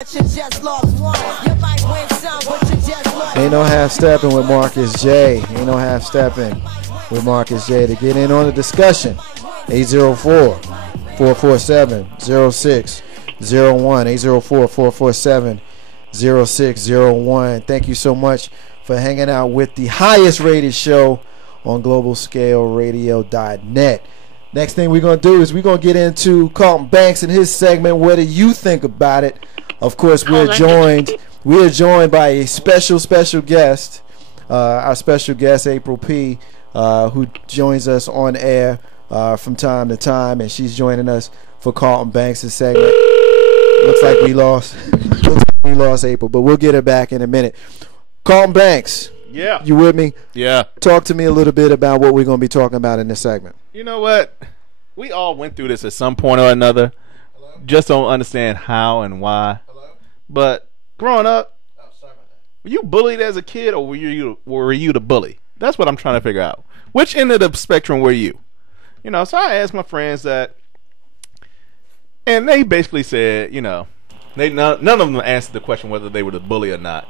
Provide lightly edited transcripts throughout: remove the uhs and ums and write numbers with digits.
Ain't no half stepping with Marcus J. Ain't no half stepping with Marcus J. To get in on the discussion, 804-447-0601. 804-447-0601. Thank you so much for hanging out with the highest rated show on globalscaleradio.net. Next thing we're going to do is we're going to get into Carlton Banks and his segment, What Do You Think About It? Of course, we are joined by a special guest, our special guest, April P., who joins us on air from time to time, and she's joining us for Carlton Banks' segment. Looks like we lost April, but we'll get her back in a minute. Carlton Banks. Yeah. You with me? Yeah. Talk to me a little bit about what we're going to be talking about in this segment. You know what? We all went through this at some point or another. Hello? Just don't understand how and why. Hello? But growing up, were you bullied as a kid, or were you the bully? That's what I'm trying to figure out. Which end of the spectrum were you? You know, so I asked my friends that, and they basically said, you know, none of them answered the question whether they were the bully or not.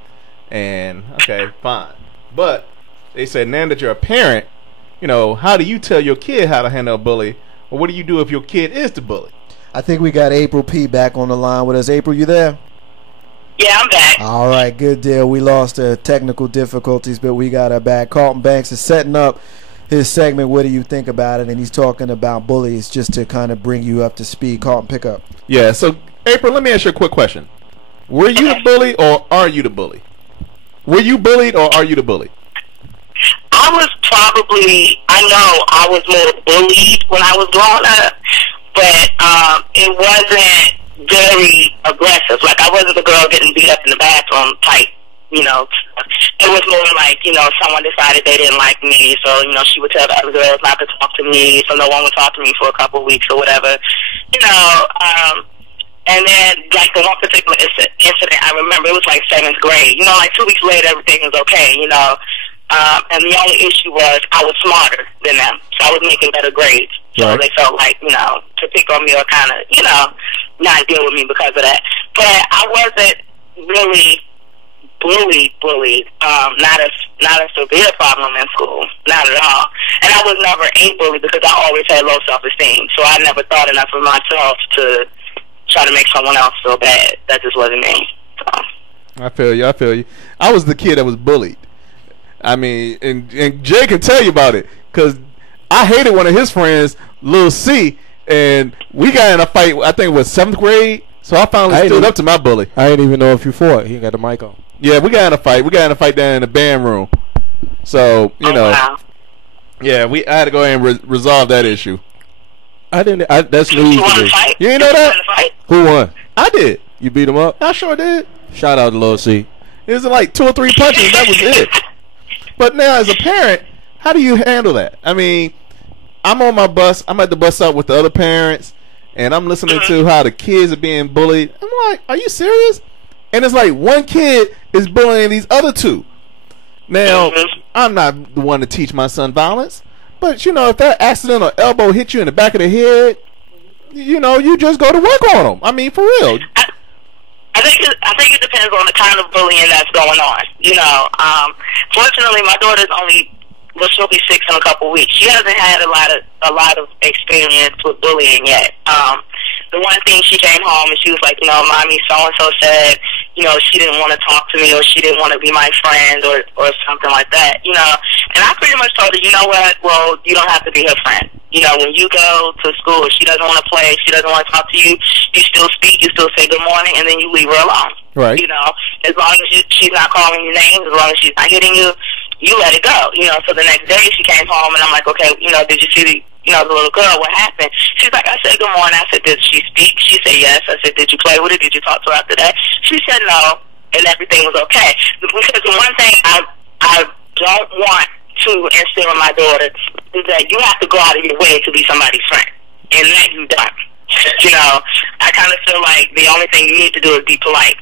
And okay, fine. But they said, now that you're a parent, you know, how do you tell your kid how to handle a bully, or what do you do if your kid is the bully? I think we got April P. back on the line with us. April, you there? Yeah, I'm back. All right, good deal. We lost the technical difficulties, but we got her back. Carlton Banks is setting up his segment, What Do You Think About It? And he's talking about bullies just to kind of bring you up to speed. Carlton, pick up. Yeah, so, April, let me ask you a quick question. Were you the bully, or are you the bully? Were you bullied, or are you the bully? I know I was more bullied when I was growing up, but it wasn't very aggressive. Like, I wasn't the girl getting beat up in the bathroom type, you know. It was more like, you know, someone decided they didn't like me, so, you know, she would tell the other girls not to talk to me, so no one would talk to me for a couple of weeks or whatever, you know. And then, like, the one particular incident, I remember, it was like 7th grade. You know, like 2 weeks later, everything was okay, you know. And the only issue was I was smarter than them, so I was making better grades. So They felt like, you know, to pick on me or kind of, you know, not deal with me because of that. But I wasn't really bullied. Not a severe problem in school, not at all. And I was never a bully because I always had low self-esteem. So I never thought enough of myself to try to make someone else feel bad. That just wasn't me. So. I feel you. I was the kid that was bullied. I mean, and Jay can tell you about it, because I hated one of his friends, Lil C, and we got in a fight, I think it was 7th grade, so I finally stood up to my bully. I didn't even know if you fought. He got the mic on. Yeah, we got in a fight. We got in a fight down in the band room. So, you know, wow. Yeah, I had to go ahead and resolve that issue. That's news to me. You ain't know that? Who won? I did. You beat him up? I sure did. Shout out to Lil C. It was like 2 or 3 punches. That was it. But now, as a parent, how do you handle that? I mean, I'm on my bus. I'm at the bus stop with the other parents, and I'm listening to how the kids are being bullied. I'm like, are you serious? And it's like one kid is bullying these other 2. Now, I'm not the one to teach my son violence, but, you know, if that accidental elbow hit you in the back of the head, you know, you just go to work on them. I mean, for real. I think it depends on the kind of bullying that's going on. You know, fortunately, my daughter's she'll be 6 in a couple weeks. She hasn't had a lot of experience with bullying yet. The one thing, she came home and she was like, you know, Mommy, so and so said, you know, she didn't want to talk to me, or she didn't want to be my friend, or something like that. You know, and I pretty much told her, you know what? Well, you don't have to be her friend. You know, when you go to school, if she doesn't want to play, she doesn't want to talk to you, you still speak, you still say good morning, and then you leave her alone. Right. You know, as long as she's not calling your names, as long as she's not hitting you, you let it go. You know, so the next day she came home, and I'm like, okay, you know, did you see the little girl? What happened? She's like, I said good morning. I said, did she speak? She said yes. I said, did you play with her? Did you talk to her after that? She said no, and everything was okay. Because the one thing I don't want to instill in my daughter is that you have to go out of your way to be somebody's friend, and that you done. You know, I kind of feel like the only thing you need to do is be polite,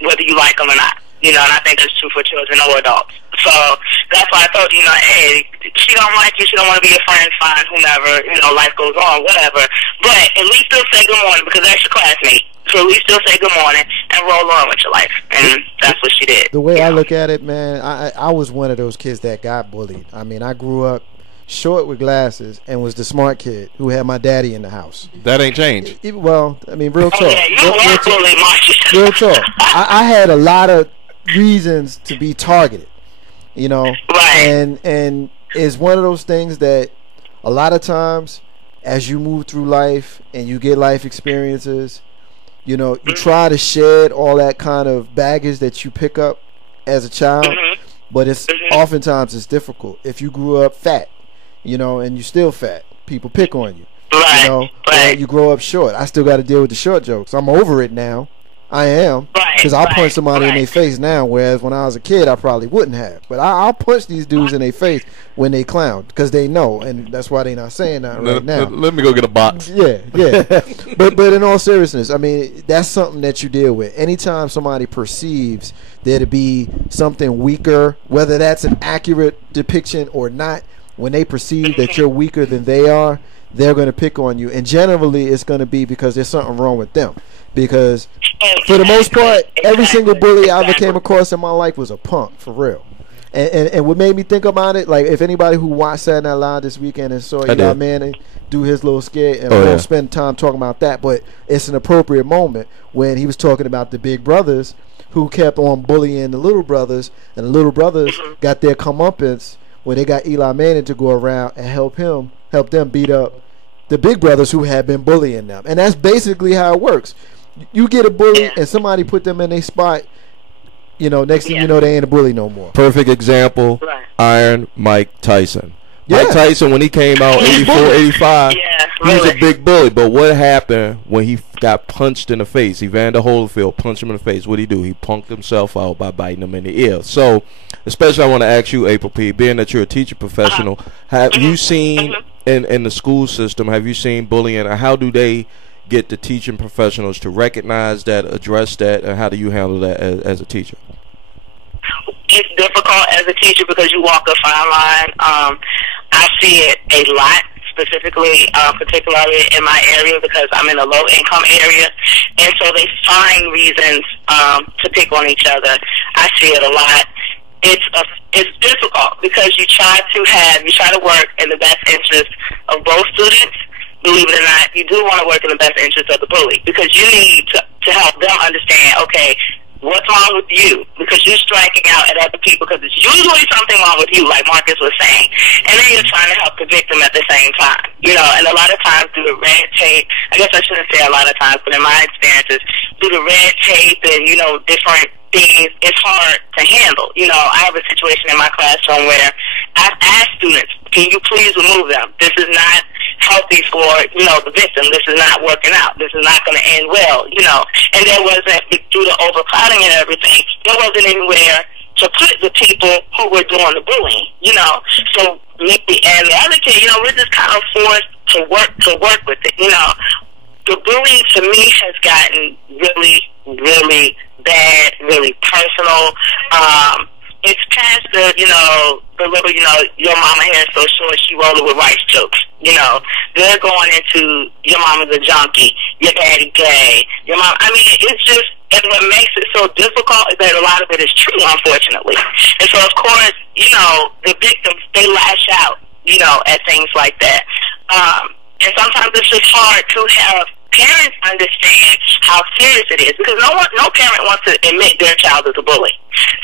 whether you like them or not. You know, and I think that's true for children or adults. So that's why I told you, you know, hey, she don't like you, she don't want to be your friend, fine, whomever, you know, life goes on, whatever. But at least still say good morning, because that's your classmate. to at least still say good morning and roll on with your life. And that's what she did. The way I look at it, man, I was one of those kids that got bullied. I mean, I grew up short with glasses and was the smart kid who had my daddy in the house. That ain't changed. Well, I mean, real talk. Oh, yeah, you were bullied, Mark. Real talk. I had a lot of reasons to be targeted, you know. Right. And it's one of those things that a lot of times as you move through life and you get life experiences, you know, you try to shed all that kind of baggage that you pick up as a child, but it's oftentimes it's difficult. If you grew up fat, you know, and you're still fat, people pick on you. Right. You know, or you grow up short. I still got to deal with the short jokes. I'm over it now. I am, because I'll punch somebody in their face now, whereas when I was a kid I probably wouldn't have. But I'll punch these dudes in their face when they clown, because they know, and that's why they not saying that right now. Let me go get a box. Yeah. but in all seriousness, I mean, that's something that you deal with. Anytime somebody perceives there to be something weaker, whether that's an accurate depiction or not, when they perceive that you're weaker than they are, they're going to pick on you, and generally it's going to be because there's something wrong with them. Because for the most part, every single bully I ever came across in my life was a punk, for real. And what made me think about it, like, if anybody who watched Saturday Night Live this weekend and saw Eli Manning do his little skit, and I won't spend time talking about that, but it's an appropriate moment when he was talking about the big brothers who kept on bullying the little brothers, and the little brothers got their comeuppance when they got Eli Manning to go around and help them beat up the big brothers who had been bullying them. And that's basically how it works. You get a bully and somebody put them in a spot, you know, next thing you know, they ain't a bully no more. Perfect example, Iron Mike Tyson. Mike Tyson, when he came out 84, 85, he was a big bully. But what happened when he got punched in the face? Evander Holyfield punched him in the face. What did he do? He punked himself out by biting him in the ear. So, especially I want to ask you, April P., being that you're a teacher professional, have you seen in the school system, have you seen bullying, and how do they get the teaching professionals to recognize that, address that, and how do you handle that as a teacher? It's difficult as a teacher because you walk a fine line. I see it a lot, particularly in my area, because I'm in a low-income area, and so they find reasons to pick on each other. I see it a lot. It's difficult because you try to work in the best interest of both students. Believe it or not, you do want to work in the best interest of the bully, because you need to help them understand, okay, what's wrong with you? Because you're striking out at other people because it's usually something wrong with you, like Marcus was saying. And then you're trying to help the victim at the same time. You know, and a lot of times through the red tape, I guess I shouldn't say a lot of times, but in my experiences, through the red tape and, you know, different things, it's hard to handle. You know, I have a situation in my classroom where I've asked students, can you please remove them? This is not healthy for, you know, the victim. This is not working out. This is not going to end well, you know. And there wasn't, through the overcrowding and everything, there wasn't anywhere to put the people who were doing the bullying, you know. So me and the other kid, you know, we're just kind of forced to work with it, you know. The bullying to me has gotten really, really bad, really personal. It's past the, you know, the little, you know, your mama hair so short she rolled with rice jokes. You know, they're going into your mama's a junkie, your daddy gay, your mom. I mean, it's just, and what makes it so difficult is that a lot of it is true, unfortunately. And so, of course, you know, the victims, they lash out, you know, at things like that. And sometimes it's just hard to have parents understand how serious it is, because no parent wants to admit their child is a bully.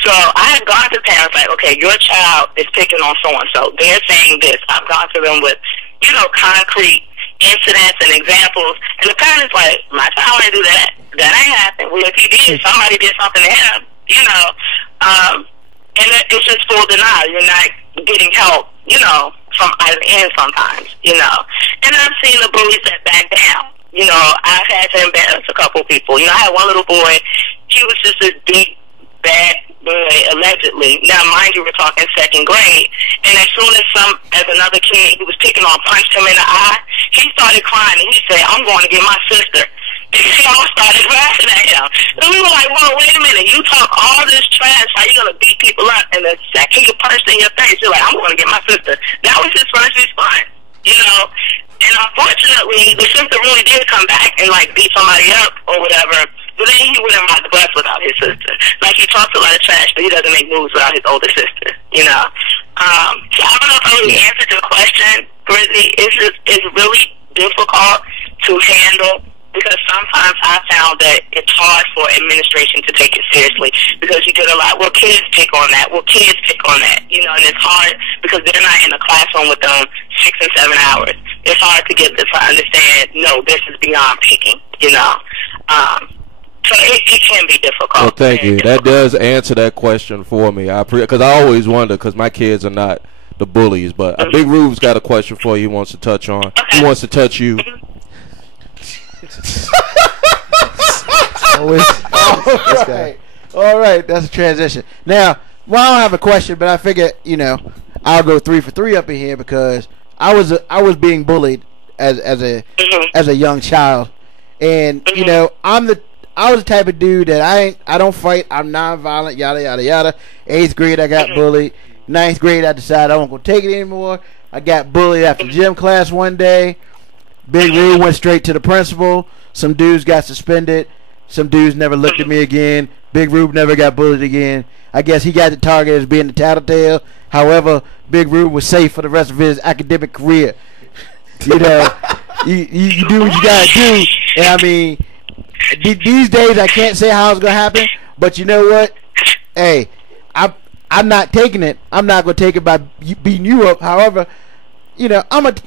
So I have gone to parents like, okay, your child is picking on so-and-so. They're saying this. I've gone to them with, you know, concrete incidents and examples. And the parent's like, my child didn't do that. That ain't happened. Well, if he did, somebody did something to him, you know. And it's just full denial. You're not getting help, you know, from either end sometimes, you know. And I've seen the bullies that back down. You know, I've had to embarrass a couple people. You know, I had one little boy, he was just a deep, bad boy, allegedly. Now, mind you, we're talking second grade. And as soon as another kid he was picking on punched him in the eye, he started crying and he said, I'm going to get my sister. And we all started laughing at him. And we were like, whoa, wait a minute, you talk all this trash, how you going to beat people up, and the second you punch in your face, you're like, I'm going to get my sister. That was his first response, you know. And unfortunately, the sister really did come back and like beat somebody up or whatever. But then he wouldn't ride the bus without his sister. Like, he talks a lot of trash, but he doesn't make moves without his older sister, you know. So I don't know if I really answered your question, Brittany. It's really difficult to handle because sometimes I found that it's hard for administration to take it seriously because you get a lot, well, kids pick on that, you know, and it's hard because they're not in the classroom with them 6 and 7 hours. It's hard to get them to understand, no, this is beyond picking, you know. So it can be difficult. Well, thank you. That does answer that question for me. Because I always wonder, because my kids are not the bullies. But Big Rube's got a question for you he wants to touch on. Okay. He wants to touch you. All right. That's a transition. Now, well, I don't have a question, but I figure, you know, I'll go 3 for 3 up in here because I was being bullied as a young child. And, you know, I was the type of dude that I don't fight. I'm non-violent, yada, yada, yada. 8th grade, I got bullied. 9th grade, I decided I wasn't going to take it anymore. I got bullied after gym class one day. Big Rube went straight to the principal. Some dudes got suspended. Some dudes never looked at me again. Big Rube never got bullied again. I guess he got the target as being the tattletale. However, Big Rube was safe for the rest of his academic career. You know, you do what you got to do. And, I mean, these days, I can't say how it's gonna happen, but you know what? Hey, I'm not taking it. I'm not gonna take it by beating you up. However, you know, I'm not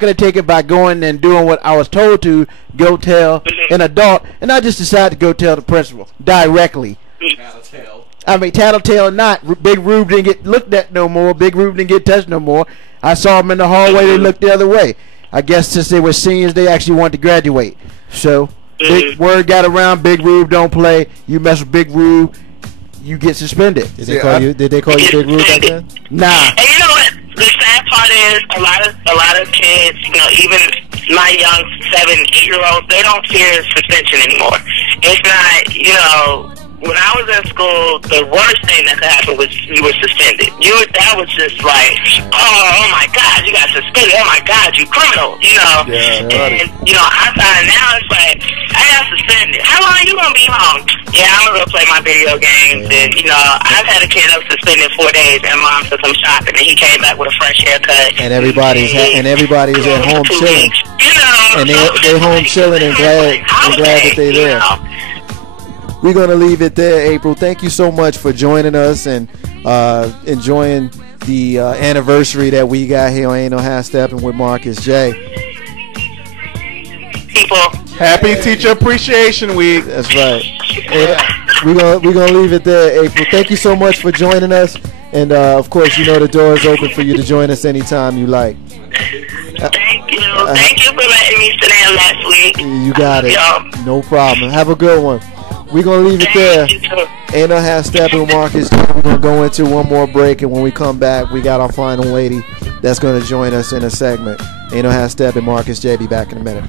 gonna take it by going and doing what I was told to go tell an adult, and I just decided to go tell the principal directly. Tattletale. I mean, tattletale or not, Big Rube didn't get looked at no more. Big Rube didn't get touched no more. I saw him in the hallway. They looked the other way. I guess since they were seniors, they actually wanted to graduate. So. Big word got around. Big Rube don't play. You mess with Big Rube, you get suspended. Did they call you Big Rube back then? Nah. And you know what? The sad part is a lot of kids, you know, even my young 7, 8-year-olds, they don't fear suspension anymore. It's not, you know. When I was in school, the worst thing that could happen was you were suspended. That was just like, oh my God, you got suspended. Oh my God, you criminal. You know. Yeah, and you know, I find now it's like I got suspended. How long are you gonna be home? Yeah, I'm gonna go play my video games. And you know, I've had a kid that was suspended 4 days, and mom took him shopping, and he came back with a fresh haircut. And everybody's at home chilling. You know, and they're home chilling and glad that they're there. Know. We're going to leave it there, April. Thank you so much for joining us and enjoying the anniversary that we got here on Ain't No Half Steppin' with Marcus J. People. Happy Teacher Appreciation Week. That's right. We're gonna leave it there, April. Thank you so much for joining us. And, of course, you know the door is open for you to join us anytime you like. Thank you. Thank you for letting me sit down last week. You got it. No problem. Have a good one. We're going to leave it there. Ain't No Half Steppin' with Marcus. We're going to go into one more break, and when we come back, we got our final lady that's going to join us in a segment. Ain't No Half Steppin', Marcus J. Be back in a minute.